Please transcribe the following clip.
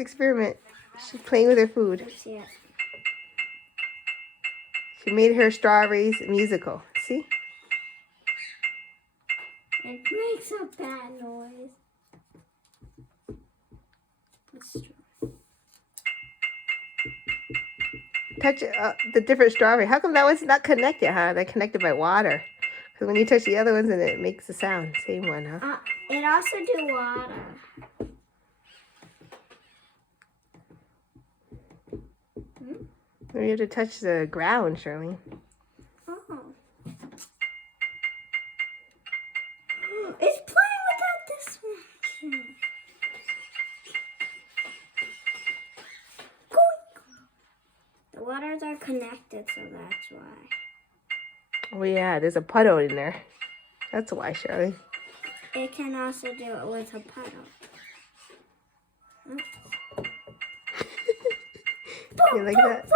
science experiment. She's playing with her food. Let's see it. She made her strawberries musical. See? It makes a bad noise. Let's try. Touch the different strawberry. How come that one's not connected, huh? They're connected by water. Because when you touch the other ones, then it makes a sound. Same one, huh? It also do water. Maybe you have to touch the ground, Charlene. Oh. It's playing without this one. The waters are connected, so that's why. Oh, yeah. There's a puddle in there. That's why, Charlene. It can also do it with a puddle. You like that?